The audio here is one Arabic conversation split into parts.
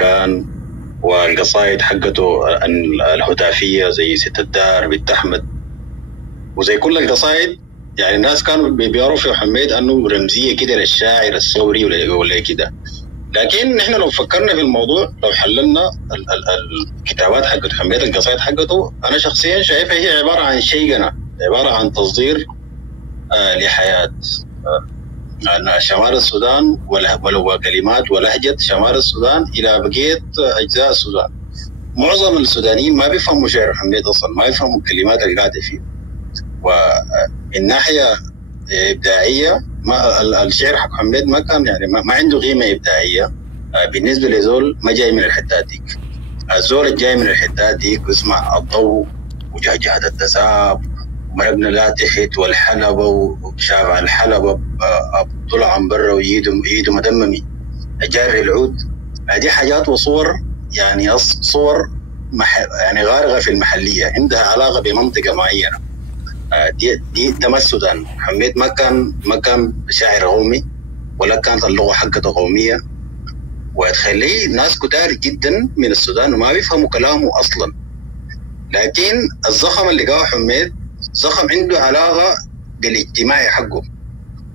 كان والقصائد حقته الهتافية زي ست الدار بنت أحمد وزي كل القصائد. يعني الناس كانوا بيعرفوا حميد أنه رمزية كده للشاعر الثوري ولا كده. لكن نحن لو فكرنا في الموضوع، لو حللنا الكتابات حقت حميد، القصائد حقته، أنا شخصيا شايفها هي عبارة عن شيقنة، عبارة عن تصدير لحياة شمال السودان وكلمات ولهجة شمال السودان إلى بقية أجزاء السودان. معظم السودانيين ما بيفهموا شعر حميد أصلا، ما بيفهموا الكلمات اللي قاعدة فيه. ومن ناحية إبداعية الشعر حق حميد ما كان يعني ما عنده قيمة إبداعية بالنسبة لزول ما جاي من الحتات ديك. الزول الجاي من الحتات ديك ويسمع الضوء وجهجهة التساب ومرقنا لا تحت والحلبة وشافع الحلبة طلع عن برا ويده مدممي جاري العود. هذه حاجات وصور، يعني صور يعني غارقة في المحلية، عندها علاقة بمنطقة معينة. ده ما السودان. حميد ما كان شاعر قومي ولا كانت اللغة حقته قومية، وتخليه ناس كتار جدا من السودان وما بيفهموا كلامه أصلا. لكن الزخم اللي قاله حميد زخم عنده علاقة بالاجتماعي حقه،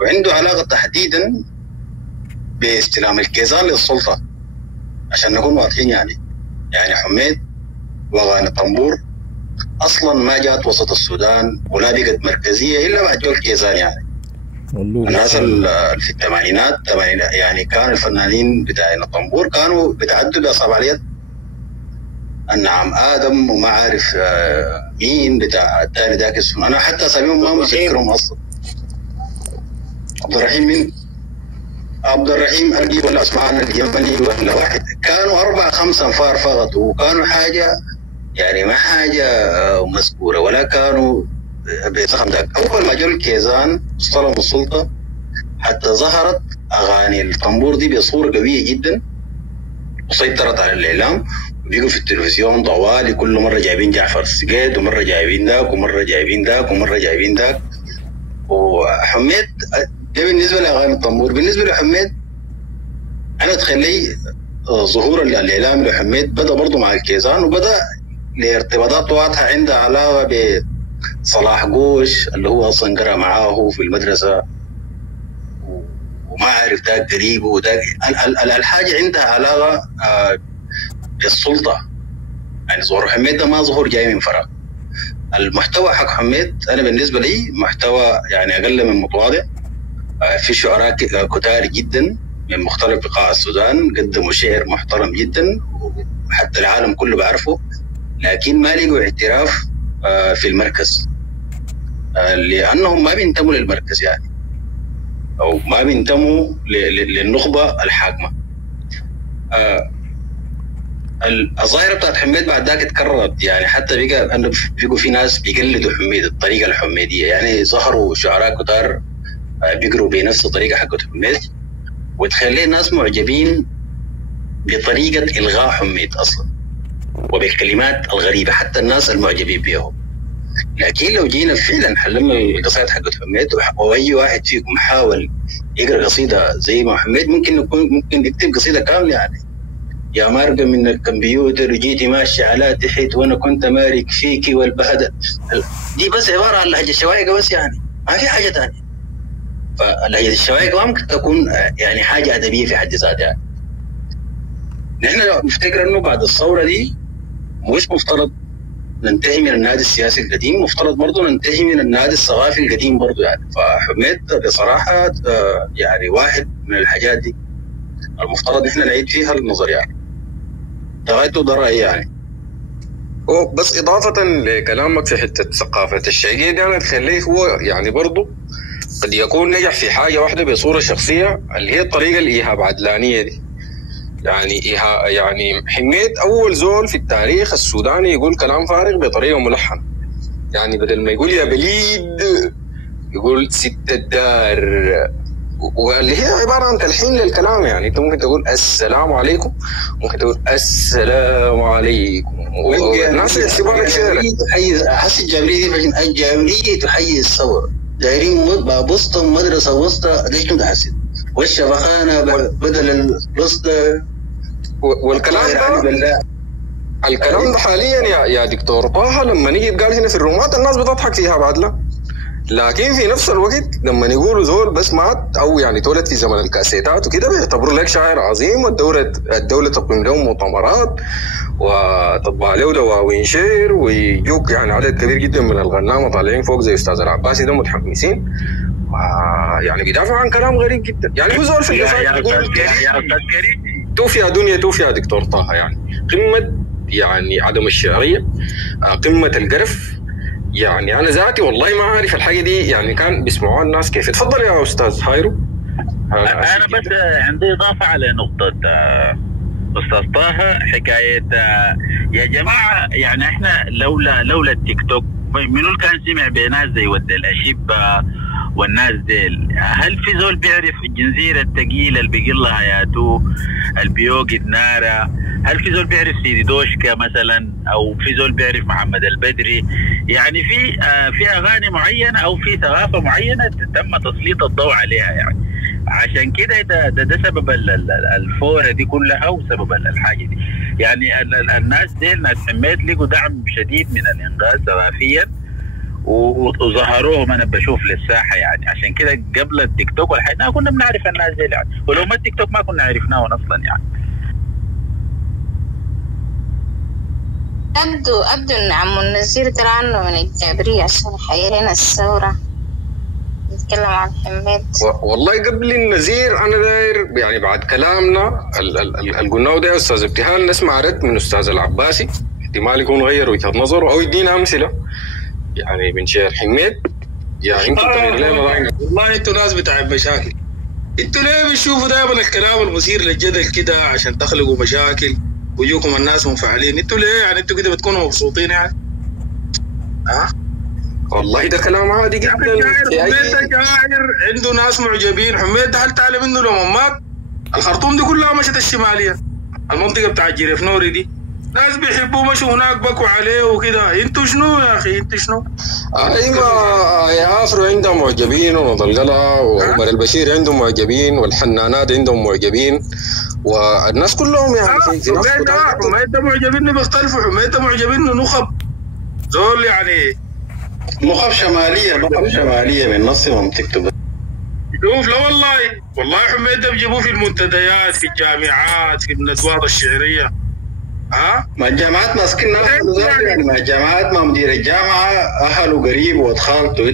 وعنده علاقة تحديدا باستلام الكيزان للسلطة، عشان نكون واضحين. يعني حميد وأغاني الطنبور أصلا ما جات وسط السودان ولا بقت مركزية إلا بعد جو الكيزان. يعني الناس في الثمانينات يعني كان الفنانين بتاع الطنبور كانوا بتعدوا بأصابع اليد. النعم آدم وما عارف مين بتاع التاني ذاك اسمه، أنا حتى أساميهم ما متذكرهم أصلا. عبد الرحيم مين؟ عبد الرحيم أرجيب ولا أسمعنا اليمني ولا واحد، كانوا 4-5 أنفار فقط، وكانوا حاجة يعني ما حاجة مذكورة ولا كانوا بيزخم ذاك. أول ما جو الكيزان استلموا السلطة حتى ظهرت أغاني الطنبور دي بصورة قوية جدا وسيطرت على الإعلام، بيجوا في التلفزيون طوالي، كل مرة جايبين جعفر السقيد ومرة جايبين ذاك ومرة جايبين ذاك ومرة جايبين ذاك. وحميد ده بالنسبة لأغاني الطنبور. بالنسبة لحميد أنا تخلي ظهور الإعلام لحميد بدأ برضو مع الكيزان، وبدأ لارتباطات واضحة عندها علاقة بصلاح قوش اللي هو أصلا قرأ معاه في المدرسة وما عارف ذاك قريبه وذاك. الحاجة عندها علاقة بالسلطة. يعني ظهور حميد ده ما ظهور جاي من فراغ. المحتوى حق حميد أنا بالنسبة لي محتوى يعني أقل من متواضع. في شعراء كتار جدا من مختلف بقاع السودان قدموا شعر محترم جدا وحتى العالم كله بعرفه، لكن ما لقوا اعتراف في المركز لأنهم ما بينتموا للمركز، يعني أو ما بينتموا للنخبة الحاكمة. الظاهرة بتاعت حميد بعد ذاك اتكررت، يعني حتى بقوا في ناس بيقلدوا حميد الطريقة الحميدية. يعني ظهروا شعراء كتار بيقروا بنفس الطريقة حقت حميد، وتخلي الناس معجبين بطريقة إلغاء حميد أصلا وبالكلمات الغريبة، حتى الناس المعجبين بيهم. لكن لو جينا فعلا حللنا القصائد حقت حميد وأي واحد فيكم حاول يقرأ قصيدة زي ما حميد ممكن يكتب قصيدة كاملة. يعني يا مارقة من الكمبيوتر وجيتي ماشي على تحت وأنا كنت مارك فيكي والبهدل، دي بس عبارة عن لهجة الشوايقة بس، يعني ما في حاجة تانية. فلهجة الشوايقة ممكن تكون يعني حاجة أدبية في حد ذاتها. يعني نحن نفتكر إنه بعد الثورة دي مش مفترض ننتهي من النادي السياسي القديم، مفترض برضه ننتهي من النادي الثقافي القديم برضه. يعني فحميد بصراحة يعني واحد من الحاجات دي المفترض نحن نعيد فيها النظر. يعني تغيرته ده رأيي. يعني بس إضافة لكلامك في حتة ثقافة الشيقية دي أنا تخليه هو يعني برضه قد يكون نجح في حاجة واحدة بصورة شخصية اللي هي الطريقة الإيهاب عدلانية دي. يعني حميد أول زول في التاريخ السوداني يقول كلام فارغ بطريقة ملحنة. يعني بدل ما يقول يا بليد يقول ست الدار، واللي هي عبارة عن تلحين للكلام. يعني أنت ممكن تقول السلام عليكم، ممكن تقول السلام عليكم، والناس يحسبوا لك شعر. حس الجابرية تحيي الثورة، دايرين وسط مدرسة وسطى ليش تحسد والشبخانة بدل الوسطى والكلام ده الكلام ده حاليا يا دكتور طه لما نيجي قال هنا في الرومات الناس بتضحك فيها بعد لا، لكن في نفس الوقت لما يقولوا زول بس مات او يعني اتولد في زمن الكاسيتات وكده بيعتبروا لك شاعر عظيم، والدولة تقيم لهم مؤتمرات وتطبع له دواوين شعر ويجوك يعني عدد كبير جدا من الغنامة طالعين فوق زي استاذ العباسي ده متحمسين يعني بيدافعوا عن كلام غريب جدا. يعني في زول في القصائد يقول توفي يا دنيا توفي يا دكتور طه، يعني قمة يعني عدم الشعرية، قمة القرف. يعني أنا ذاتي والله ما أعرف الحاجة دي يعني كان بيسمعوها الناس كيف. اتفضل يا أستاذ هايرو. أنا بس عندي إضافة على نقطة أستاذ طه، حكاية يا جماعة يعني إحنا لولا التيك توك منو كان سمع بناس زي ود الأشبة والناس ديل؟ هل في زول بيعرف الجنزيرة الثقيلة اللي بيقلها حياته البيوقد نارة؟ هل في زول بيعرف سيدي دوشكا مثلا، او في زول بيعرف محمد البدري؟ يعني في اغاني معينه او في ثقافه معينه تم تسليط الضوء عليها. يعني عشان كده ده سبب الفوره دي كلها وسبب الحاجه دي. يعني الناس دي ناس حميت لقوا دعم شديد من الانغاز ثقافيا وظهروهم انا بشوف للساحه. يعني عشان كده قبل التيك توك والحين كنا بنعرف الناس دي يعني، ولو ما التيك توك ما كنا عرفناهم اصلا يعني. أبدو إن عمو النزير درى عنه من الجابرية عشان حيرنا الثورة نتكلم عن حميد. والله قبل النزير أنا داير يعني بعد كلامنا اللي قلناه ده يا أستاذ ابتهال نسمع رد من أستاذ العباسي، احتمال يكون غير وجهة نظره أو يدينا أمثلة يعني من شعر حميد. يعني يمكن تغير لنا والله أنتوا ناس بتاع مشاكل، أنتوا ليه بتشوفوا دائما الكلام المثير للجدل كده عشان تخلقوا مشاكل ويجوكم الناس منفعلين؟ انتوا ليه يعني انتوا كده بتكونوا مبسوطين يعني؟ والله ده كلام عادي جدا. حميد ده شاعر عنده ناس معجبين. حميد ده هل تعلم انه لما مات الخرطوم دي كلها مشت الشماليه، المنطقه بتاع جريف نوري دي ناس بيحبوا مشوا هناك بكوا عليه وكده. انتوا شنو يا اخي؟ انتوا شنو؟ ايوه يا افرو عندهم معجبين ونضل القلعه وعمر البشير عندهم معجبين والحنانات عندهم معجبين والناس كلهم يعني في ناس حميد ده معجبين بيختلفوا. حميد ده معجبين نخب زول يعني نخب شماليه من نص منطقته. شوف لا والله حميد ده بيجيبوه في المنتديات في الجامعات في الندوات الشعريه. ما الجامعات ماسكين يعني ما الجامعات ما مدير الجامعه اهله قريب وخالته.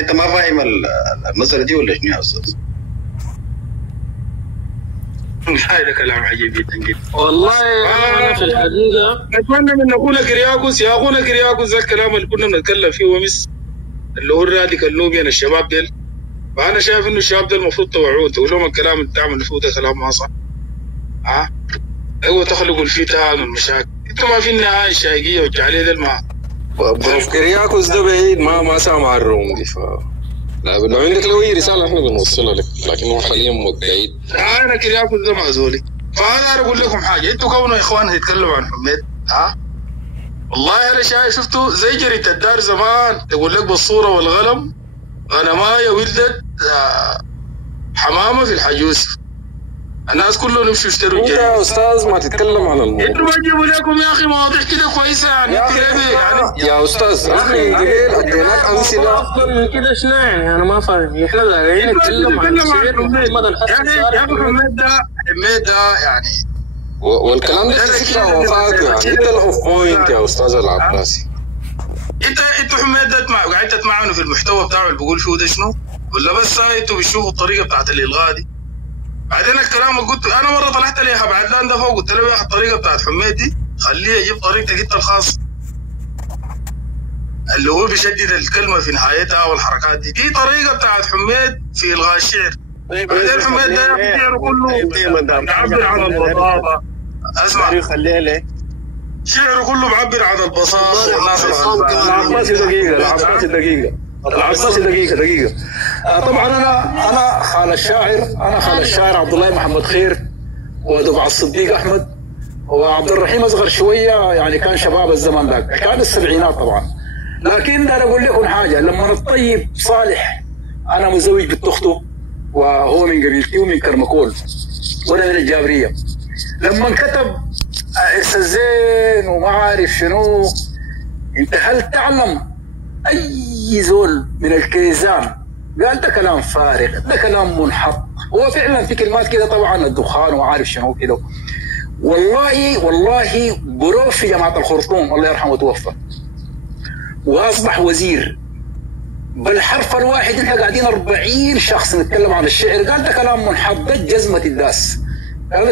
انت ما فاهم المساله دي ولا شنو يا استاذ؟ مش هذا كلام عجيب جدا جدا والله. انا في الحقيقه اتمنى من اخونا كرياكوس يا اخونا كرياكوس ذا الكلام اللي كنا بنتكلم فيه ومس اللي هو الراديكال النوبيان الشباب ديل. فانا شايف انه الشباب ده المفروض توعوه تقول لهم الكلام اللي بتعمل فيه ده كلام ما صح. ايوه تخلقوا الفتن والمشاكل. انتوا ما في النهايه الشايقيه والجعليه ده الماء. بروف كرياكوس ده بعيد ما سامع الروم دي. لا لو عندك له اي رساله احنا بنوصلها لك، لكن هو حاليا بعيد. انا كرياكوس ده معزولي. فانا اقول لكم حاجه، انتوا كونوا اخوان تتكلموا عن حميد والله انا شايف شفتوا زي جريده الدار زمان تقول لك بالصوره والقلم غنمايه ولدت حمامه في الحاج يوسف. الناس كلهم يمشوا يشتروا انت يا استاذ ما تتكلم عن الموضوع. انتوا ما تجيبوا لكم يا اخي مواضيع كده كويسه يعني. يا استاذ احنا اديناك امثله افضل من كده. شنو يعني؟ انا ما فاهم. احنا قاعدين نتكلم عن محمد الحسن يا ابو حميد ده يعني والكلام ده فكره وفاق يعني. انت الاوف بوينت يا استاذ العباسي. انتوا حميد ده قاعد تسمعوا في المحتوى بتاعه اللي بيقول فيه ده شنو؟ ولا بس انتوا بتشوفوا الطريقه بتاعت الالغاء دي؟ بعدين الكلام اللي قلت انا مره طلعت لي بعدلان ده فوق قلت له يا اخي الطريقه بتاعت حميد دي خليه يجيب طريقتك انت الخاصه اللي هو بيشدد الكلمه في نهايتها والحركات دي طريقه بتاعت حميد في الغاء الشعر. بعدين حميد ده شعره كله بيعبر عن البساطه. اسمع خليه ليه؟ شعره كله بيعبر عن البساطه والناس العباسي دقيقة. طبعا انا خال الشاعر عبد الله محمد خير ودفع الصديق احمد وعبد الرحيم اصغر شويه يعني كان شباب الزمن ذاك كان السبعينات طبعا. لكن انا اقول لكم حاجه، لما الطيب صالح انا مزوج بنت اخته وهو من قبيلتي ومن كرمكول وانا من الجابريه. لما كتب الزين وما عارف شنو، انت هل تعلم اي زول من الكيزان قال ده كلام فارغ، ده كلام منحط؟ هو فعلا في كلمات كده طبعا الدخان وعارف شنو كده. والله بروف في جامعة الخرطوم الله يرحمه توفى واصبح وزير، بالحرف الواحد احنا قاعدين 40 شخص نتكلم عن الشعر، قال ده كلام منحط، ده جزمة الداس.